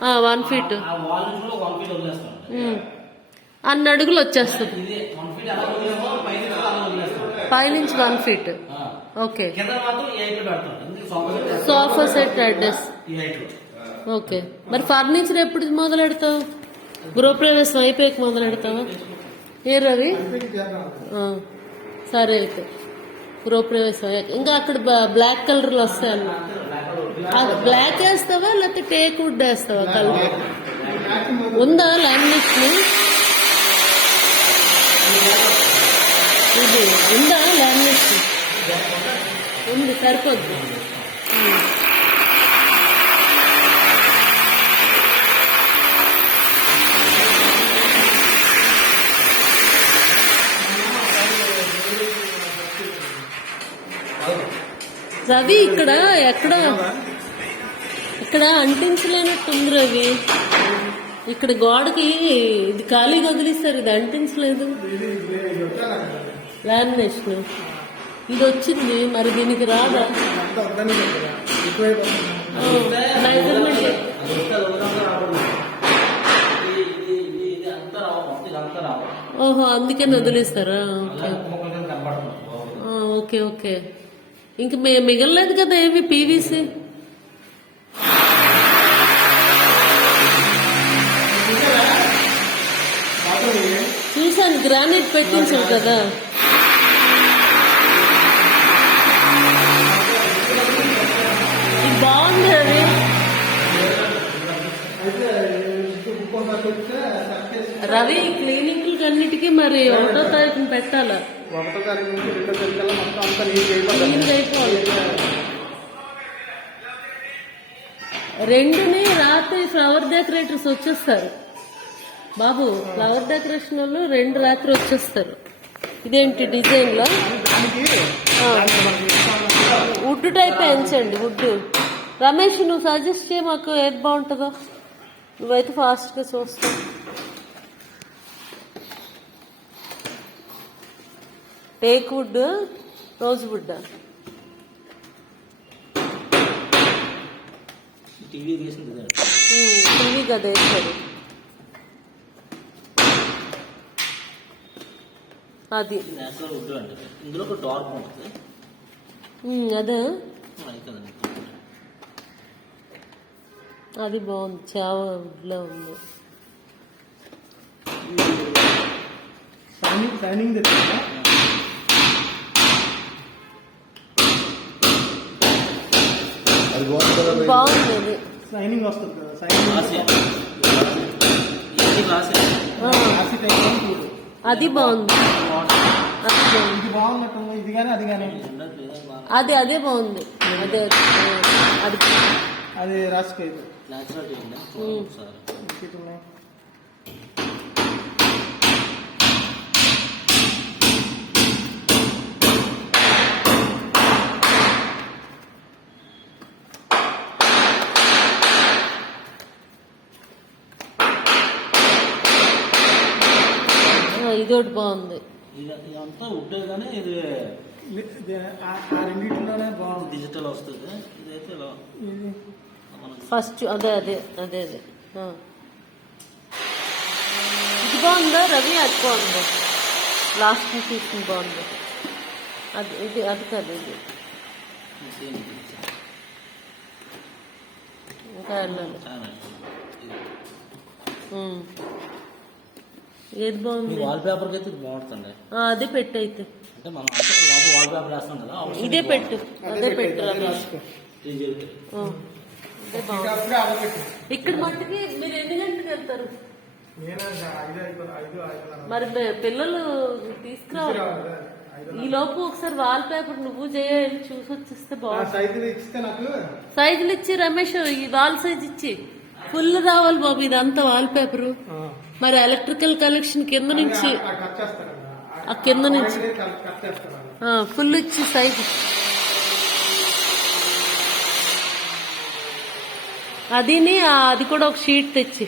1 feet అన్ని అడుగులు వచ్చేస్తుంది పైనుంచి 1 feet. Okay, sofa set address. Okay, మరి ఫర్నిచర్ ఎప్పుడు మొదలెడతావు? గృహప్రవేశం అయిపోయాక మొదలెడతావా? ఏ రవి? సరే అయితే గృహప్రవేశం అయ్యాక ఇంకా అక్కడ బ్లాక్ కలర్లు వస్తాయన్న. బ్లాక్ వేస్తావా లేకపోతే టేక్ వుడ్ వేస్తావా? కలర్ ఉందా లామినేషన్? ఇది ఉందా లామినేషన్? ఉంది, సరిపోద్ది. రవి ఇక్కడ ఇక్కడ అంటించలేనట్టుంది రవి. ఇక్కడ గోడకి ఇది ఖాళీగా వదిలిస్తారు, ఇది అంటించలేదు. లామినేషన్ ఇది వచ్చింది, మరి దీనికి రాదా? ఓహో, అందుకని వదిలేస్తారా? Okay okay. ఇంక మిగలలేదు కదా ఏమి పీవీసీ? చూసాను, గ్రానైట్ పెట్టించావు కదా. ఇది బాగుంది అది. రవి క్లినిక్ అన్నిటికీ మరి 1వ తారీఖున పెట్టాలా? 1వ తారీఖు నుంచి 2వ తారీఖు మొత్తం అంతా నీట్ అయిపోవాలి. 2ని రాత్రి ఫ్లవర్ డెకరేటర్స్ వచ్చేస్తారు బాబు. ఫ్లవర్ డెకరేషన్ వాళ్ళు 2 రాత్రి వచ్చేస్తారు. ఇదేంటి డిజైన్ లో వుడ్ టైప్ ఎంచండి. వుడ్ రమేష్ నువ్వు సజెస్ట్ చేయ, మాకు ఏది బాగుంటుందో. నువ్వైతే ఫాస్ట్ గా చూస్తావు. Teak wood, rose would. TV కదా వేసారు. అది అదే, అది బాగుంది. చావా వుడ్లో ఉంది. బాగుంది అది. సైనింగ్ వస్తుంది కదా, అది బాగుంది. ఇది కానీ అది కానీ అదే బాగుంది. అదే అది అది రాసుకో. ఇది ఒకటి బాగుంది. ఇదంతా ఉంటే కానీ ఇది రెండింటిలోనే బాగుంది. డిజిటల్ వస్తుంది. ఇదైతే ఫస్ట్ అదే అదే అదే అదే ఇది బాగుందా రవి? అది బాగుందా? లాస్ట్ తీసుకుని బాగుంది. అది ఇది అది కాదు, ఇది ఇంకా వెళ్ళాలి. ఏది బాగుంది? వాల్ పేపర్ అయితే బాగుంటుంది. అదే పెట్టు అయితే. అంటే మనం వాల్ పేపర్ వేస్తాం కదా, ఇదే పెట్టు. అదే పెట్టు రమేష్. ఇక్కడ మట్టుకి మీరు ఎన్ని గంటలకు వెళ్తారు? మరి పిల్లలు తీసుకురావాలి. ఈ లోపు ఒకసారి వాల్ పేపర్ నువ్వు చేయాలి, చూసి వచ్చేస్తే బాగుంది. సైజులు ఇచ్చి రమేష్, ఈ వాల్ సైజ్ ఇచ్చి ఫుల్ రావాలి బాబు. ఇదంతా వాల్ పేపర్. మరి ఎలక్ట్రికల్ కనెక్షన్ కింద నుంచి ఆ కింద నుంచి ఫుల్ ఇచ్చి సైజు అది కూడా ఒక షీట్ తెచ్చి